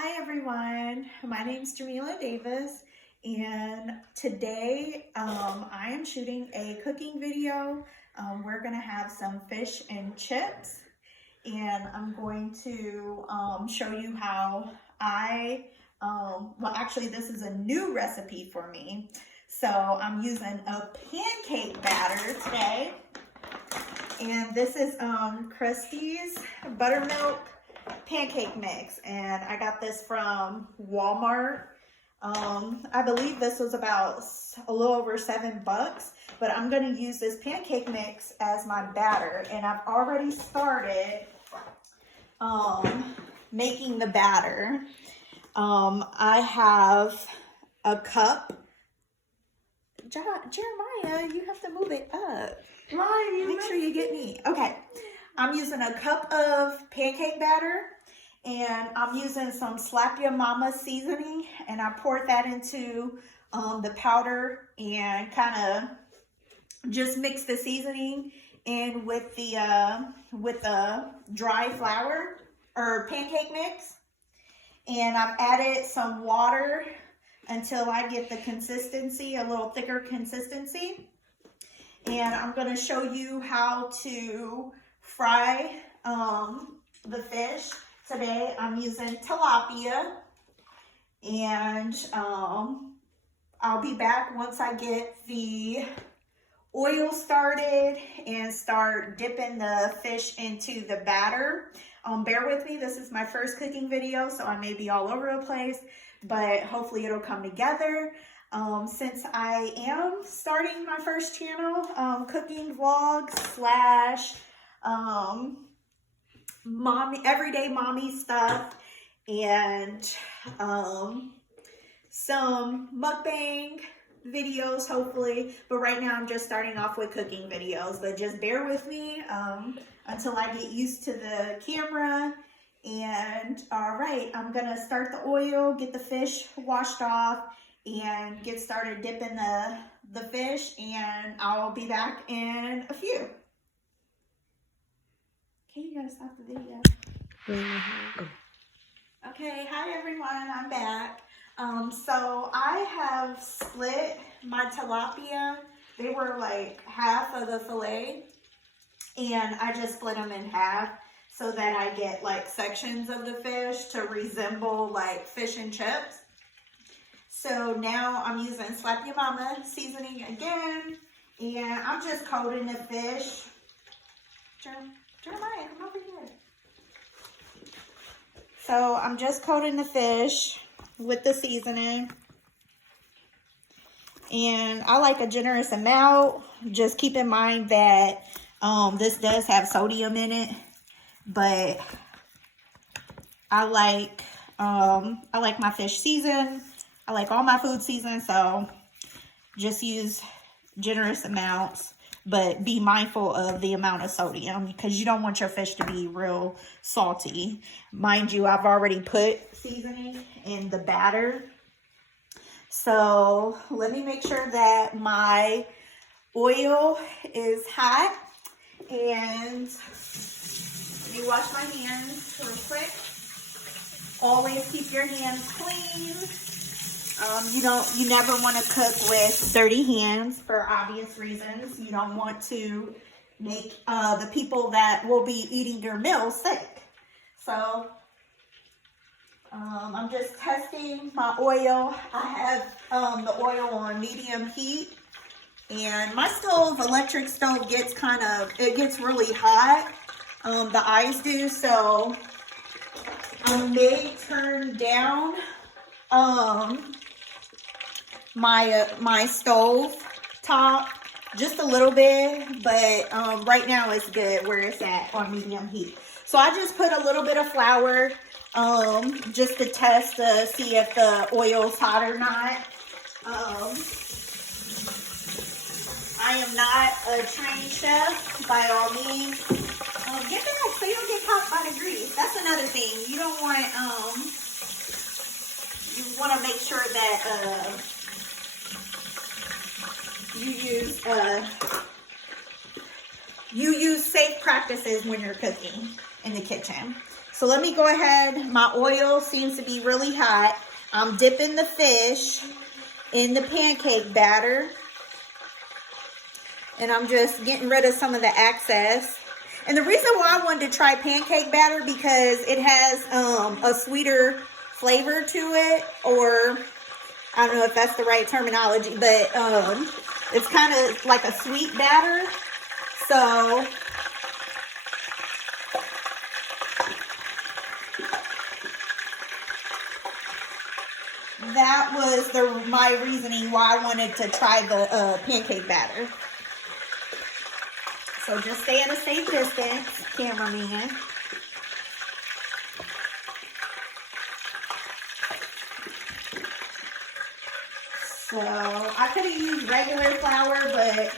Hi everyone, my name is Jamila Davis and today I am shooting a cooking video. We're going to have some fish and chips and I'm going to show you how well actually this is a new recipe for me. So I'm using a pancake batter today and this is Krusteaz buttermilk pancake mix, and I got this from Walmart. I believe this was about a little over $7, but I'm going to use this pancake mix as my batter, and I've already started making the batter. I have a cup. Jeremiah, you have to move it up. Make sure you get me. Okay. I'm using a cup of pancake batter and I'm using some Slap Ya Mama seasoning, and I poured that into the powder and kind of just mix the seasoning in with the dry flour or pancake mix. And I've added some water until I get the consistency, a little thicker consistency. And I'm going to show you how to fry the fish. Today I'm using tilapia, and I'll be back once I get the oil started and start dipping the fish into the batter. Bear with me, this is my first cooking video, so I may be all over the place, but hopefully it'll come together. Since I am starting my first channel, cooking vlogs slash mommy, everyday mommy stuff, and some mukbang videos hopefully, but right now I'm just starting off with cooking videos, but just bear with me until I get used to the camera. And all right, I'm gonna start the oil, get the fish washed off, and get started dipping the fish, and I'll be back in a few. Okay, you gotta stop the video. Okay, hi everyone, I'm back. So I have split my tilapia. They were like half of the fillet, and I just split them in half so that I get like sections of the fish to resemble like fish and chips. So now I'm using Slap Ya Mama seasoning again, and I'm just coating the fish. Jeremiah, come over here. So I'm just coating the fish with the seasoning, and I like a generous amount. Just keep in mind that this does have sodium in it, but I like my fish seasoned. I like all my food seasoned, so just use generous amounts, but be mindful of the amount of sodium because you don't want your fish to be real salty. Mind you, I've already put seasoning in the batter. So let me make sure that my oil is hot, and let me wash my hands real quick. Always keep your hands clean. You never want to cook with dirty hands for obvious reasons. You don't want to make the people that will be eating your meal sick. So I'm just testing my oil. I have the oil on medium heat, and my stove, electric stove, gets gets really hot. The eyes do, so I may turn down my stove top just a little bit, but right now it's good where it's at on medium heat. So I just put a little bit of flour just to test to see if the oil's hot or not. I am not a trained chef by all means. Get back so you don't get caught by the grease. That's another thing. You don't want you want to make sure that you use safe practices when you're cooking in the kitchen. So let me go ahead. My oil seems to be really hot. I'm dipping the fish in the pancake batter. And I'm just getting rid of some of the excess. And the reason why I wanted to try pancake batter because it has a sweeter flavor to it, or I don't know if that's the right terminology, but it's kind of like a sweet batter. So that was my reasoning why I wanted to try the pancake batter. So just stay at a safe distance, cameraman. So I could have used regular flour, but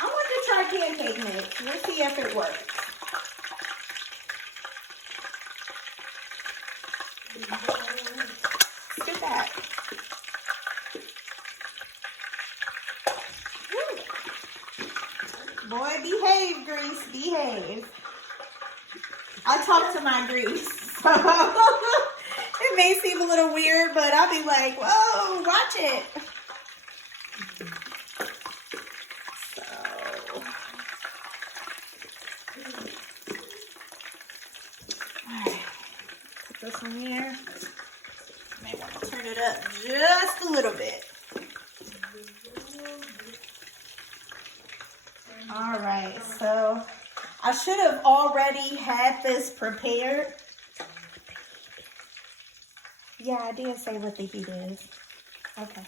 I want to try pancake mix. We'll see if it works. Look at that. Woo. Boy, behave, grease, behave. I talk to my grease. It may seem a little weird, but I'll be like, whoa, watch it. So, all right, put this in here. May want to turn it up just a little bit. All right, so I should have already had this prepared. Yeah, I did say what the heat is. Okay.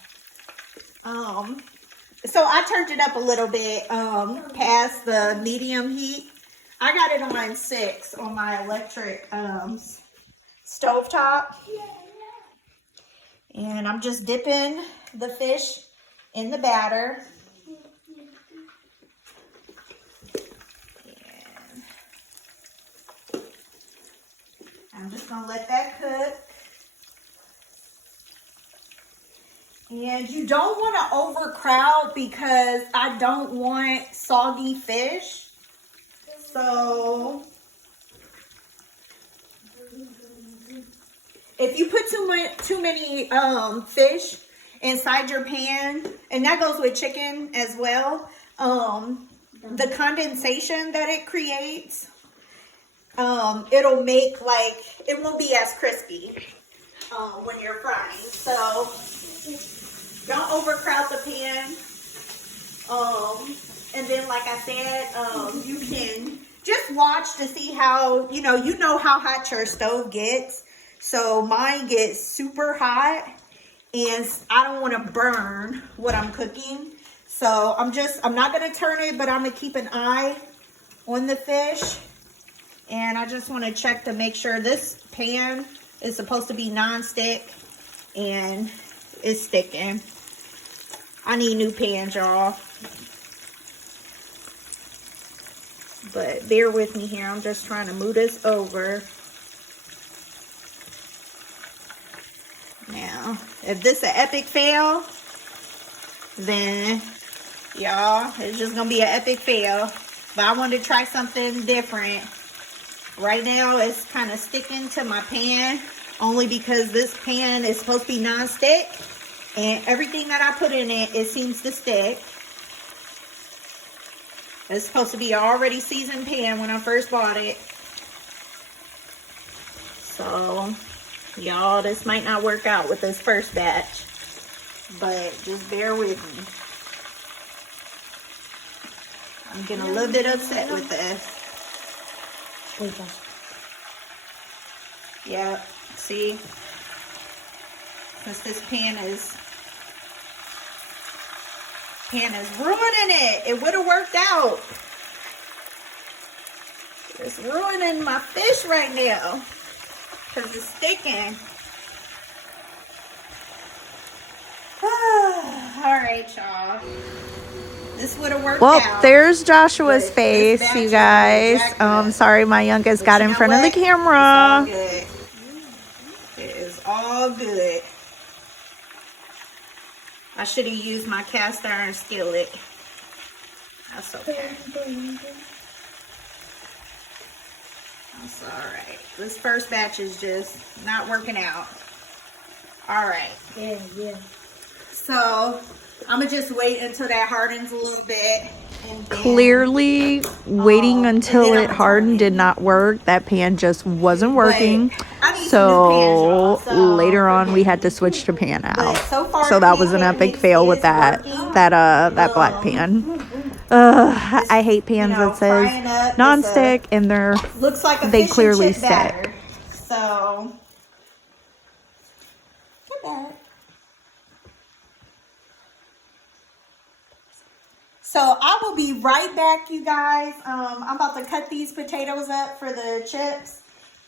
So I turned it up a little bit past the medium heat. I got it on 6 on my electric stovetop. And I'm just dipping the fish in the batter. And I'm just gonna let that cook. And you don't want to overcrowd because I don't want soggy fish. So if you put too many fish inside your pan, and that goes with chicken as well, the condensation that it creates, it'll make it won't be as crispy when you're frying. So don't overcrowd the pan. And then, like I said, you can just watch to see how, you know how hot your stove gets. So mine gets super hot and I don't want to burn what I'm cooking. So I'm not going to turn it, but I'm going to keep an eye on the fish. And I just want to check to make sure this pan is supposed to be non-stick and it's sticking. I need new pans, y'all. But bear with me here. I'm just trying to move this over. Now, if this is an epic fail, then, y'all, it's just going to be an epic fail. But I wanted to try something different. Right now, it's kind of sticking to my pan. Only because this pan is supposed to be non-stick. And everything that I put in it seems to stick. It's supposed to be an already seasoned pan when I first bought it. So, y'all, this might not work out with this first batch. But just bear with me. I'm getting a little bit upset with this. Yeah, see? Since this pan is ruining it. It would have worked out. It's ruining my fish right now because it's sticking. All right, y'all. This would have worked out. Well, there's Joshua's face, you guys. Sorry my youngest got in front of the camera. It is all good. I should have used my cast iron skillet. That's okay. It's all right. This first batch is just not working out. All right. Yeah. So I'm gonna just wait until that hardens a little bit. And then, Clearly, waiting and until then it I'ma turn hardened it. did not work. That pan just wasn't But working. I need some new pans, y'all, So so later on, we forgive had to me. switch the pan But out. so far, So the that was an pancake epic mix fail with is that working. that black pan. I hate pans that says frying up. non-stick, and Looks like a they fish clearly and chip stick. batter. So, get that. So I will be right back, you guys. I'm about to cut these potatoes up for the chips.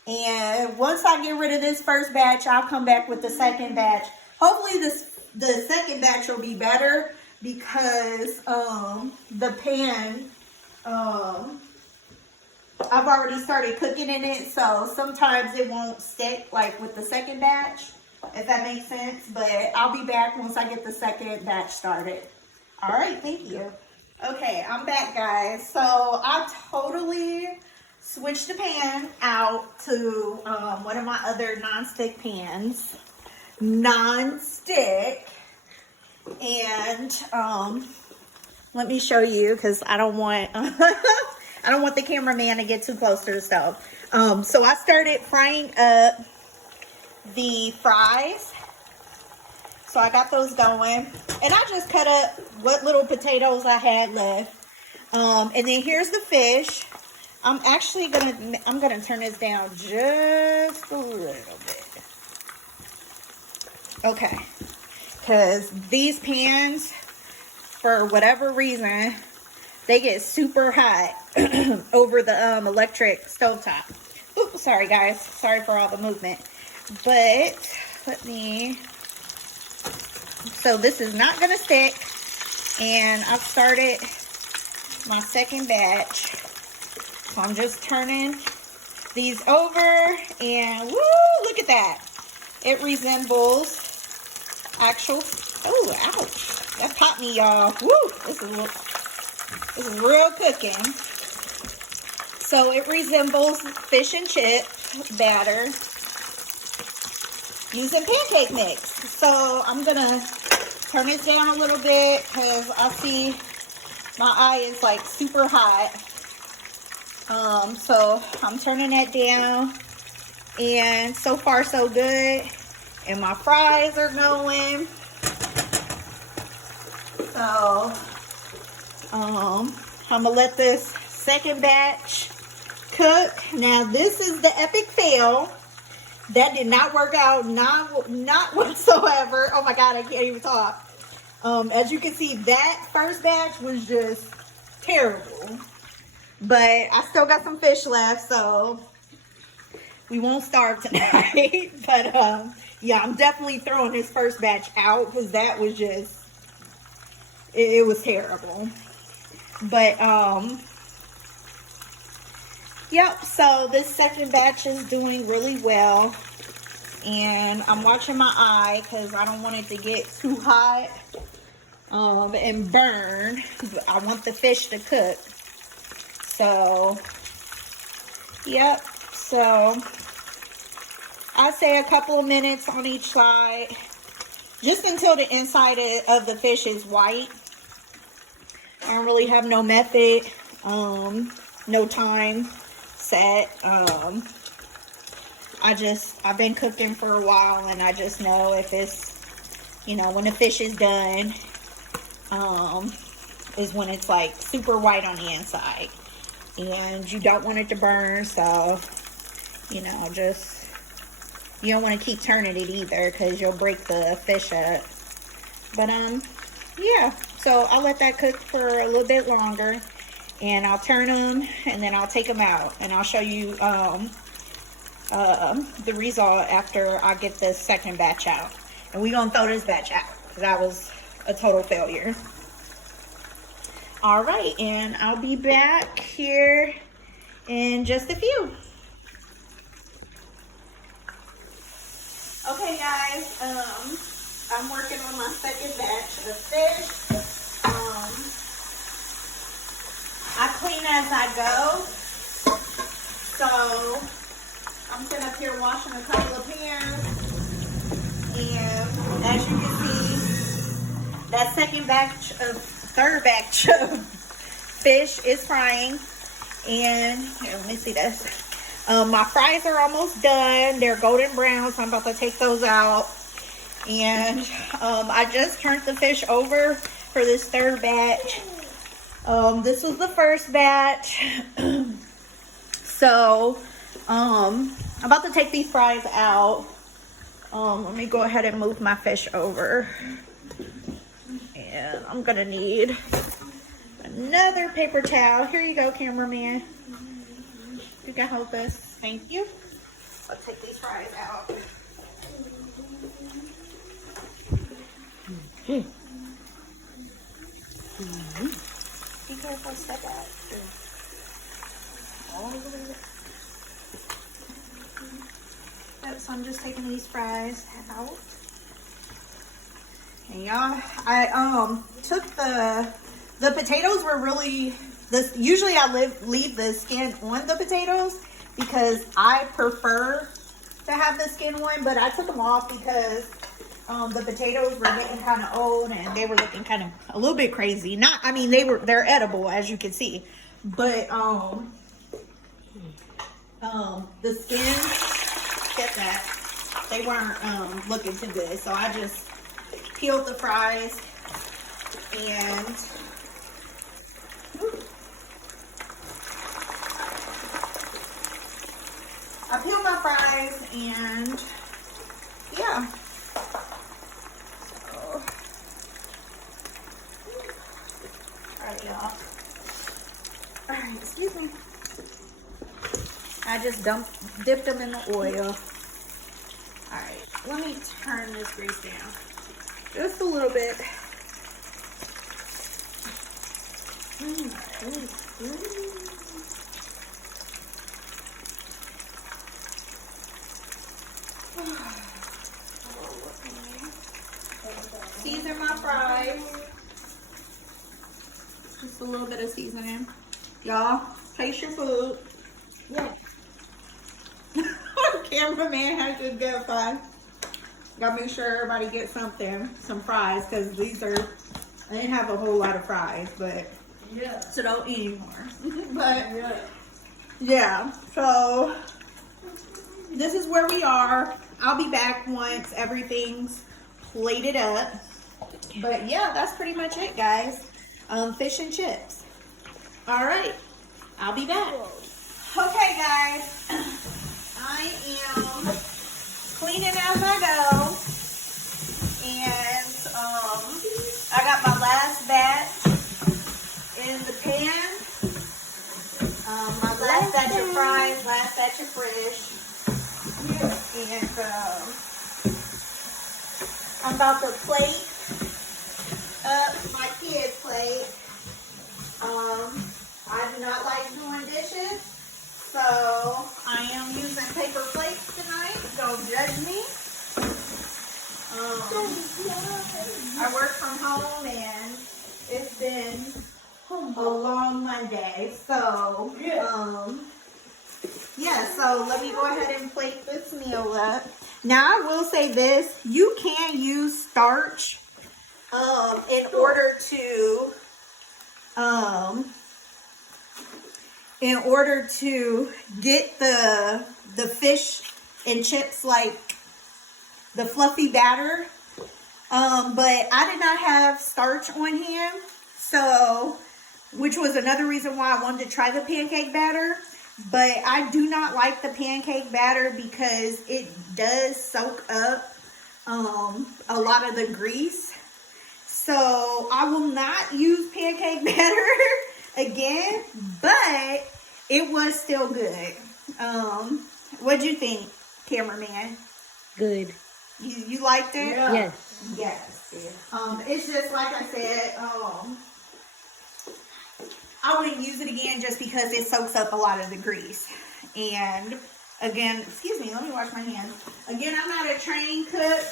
And once I get rid of this first batch, I'll come back with the second batch. Hopefully the second batch will be better because the pan, I've already started cooking in it. So sometimes it won't stick like with the second batch, if that makes sense. But I'll be back once I get the second batch started. All right, thank you. Okay, I'm back, guys. So I totally switched the pan out to one of my other non-stick pans. Non-stick. And let me show you because I don't want I don't want the cameraman to get too close to the stove. So I started frying up the fries. So I got those going, and I just cut up what little potatoes I had left. And then here's the fish. I'm gonna turn this down just a little bit. Okay, because these pans, for whatever reason, they get super hot over the electric stovetop. Oops, sorry guys, sorry for all the movement. But let me. So this is not gonna stick, and I've started my second batch. So I'm just turning these over, and woo, look at that. It resembles actual, oh, ouch. That popped me, y'all. Woo, this is real cooking. So it resembles fish and chip batter using pancake mix. So I'm gonna turn this down a little bit because I see my eye is like super hot. So I'm turning that down, and so far so good. And my fries are going. So I'm gonna let this second batch cook. Now this is the epic fail. That did not work out, not whatsoever. Oh my God, I can't even talk. As you can see, that first batch was just terrible. But I still got some fish left, so we won't starve tonight. But yeah, I'm definitely throwing this first batch out because that was just, it was terrible. But yep, so this second batch is doing really well. And I'm watching my eye because I don't want it to get too hot and burn. I want the fish to cook. So, yep. So, I say a couple of minutes on each side. Just until the inside of the fish is white. I don't really have no method. No time set. I've been cooking for a while, and I just know if it's, when the fish is done, is when it's like super white on the inside. And you don't want it to burn, so, you don't want to keep turning it either because you'll break the fish up. But, yeah, so I'll let that cook for a little bit longer, and I'll turn them, and then I'll take them out, and I'll show you, the result after I get the second batch out. And we're gonna throw this batch out because that was a total failure. All right, and I'll be back here in just a few. Okay guys, I'm working on my second batch of fish. I clean as I go. So I'm sitting up here washing a couple of pans. And as you can see, that third batch of fish is frying. And here, let me see this. My fries are almost done. They're golden brown, so I'm about to take those out. And I just turned the fish over for this third batch. This was the first batch. So I'm about to take these fries out. Let me go ahead and move my fish over. And I'm gonna need another paper towel. Here you go, cameraman. You can hold this. Thank you. I'll take these fries out. Be careful, step out. So I'm just taking these fries out. And y'all, I took the potatoes were really usually I leave the skin on the potatoes because I prefer to have the skin on, but I took them off because the potatoes were getting kind of old and they were looking kind of a little bit crazy. They're edible, as you can see, but the skin, get that, they weren't looking too good, so I just peeled the fries and I peeled my fries and yeah. So, alright, y'all. Alright, excuse me. I just dipped them in the oil. Alright, let me turn this grease down. Just a little bit. Season my fries. Just a little bit of seasoning. Y'all, taste your food. Yeah. Cameraman has to get fries. Gotta make sure everybody gets something, some fries, because I didn't have a whole lot of fries, but yeah. So don't eat anymore. But yeah, so this is where we are. I'll be back once everything's plated up. But yeah, that's pretty much it, guys. Fish and chips. All right, I'll be back. Okay, guys, I am cleaning as I go, and I got my last batch in the pan. My last batch of fries, last batch of fish, and I'm about to plate up my kid plate. I do not like doing dishes, so I am using paper plates tonight. Don't judge me. I work from home and it's been a long Monday, so yeah, so let me go ahead and plate this meal up. Now I will say this, you can use starch in order to get the fish and chips like the fluffy batter, but I did not have starch on hand, so which was another reason why I wanted to try the pancake batter. But I do not like the pancake batter because it does soak up a lot of the grease. So I will not use pancake batter again, but it was still good. What'd you think, cameraman? Good. You liked it? Yeah. Yes. Yes. It's just like I said, I wouldn't use it again just because it soaks up a lot of the grease. And again, excuse me, let me wash my hands. Again, I'm not a trained cook.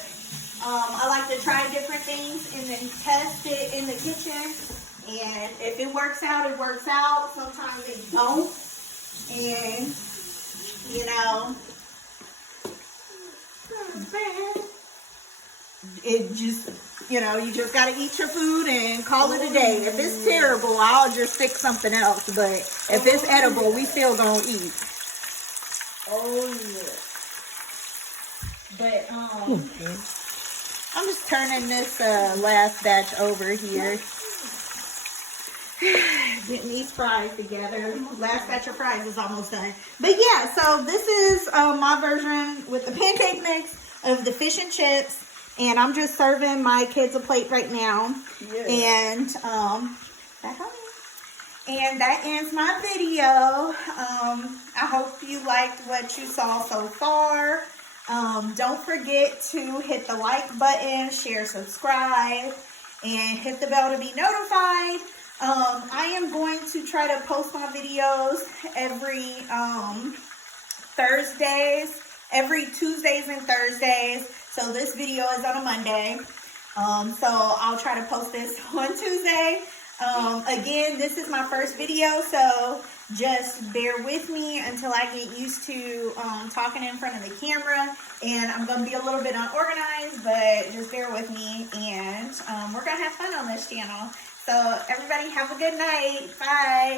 I like to try different things and then test it in the kitchen. And if it works out, it works out. Sometimes it don't. And you know, it just, you know, you just gotta eat your food and call it a day. If it's terrible, I'll just fix something else. But if it's edible, we still gonna eat. Oh yeah. But I'm just turning this last batch over here. Getting these fries together. Last batch of fries is almost done. But yeah, so this is my version with the pancake mix of the fish and chips. And I'm just serving my kids a plate right now. Yeah. And that ends my video. I hope you liked what you saw so far. Don't forget to hit the like button, share, subscribe, and hit the bell to be notified. I am going to try to post my videos every every Tuesdays and Thursdays. So this video is on a Monday. So I'll try to post this on Tuesday. Again, this is my first video, so just bear with me until I get used to talking in front of the camera. And I'm going to be a little bit unorganized, but just bear with me. And we're going to have fun on this channel. So everybody have a good night. Bye.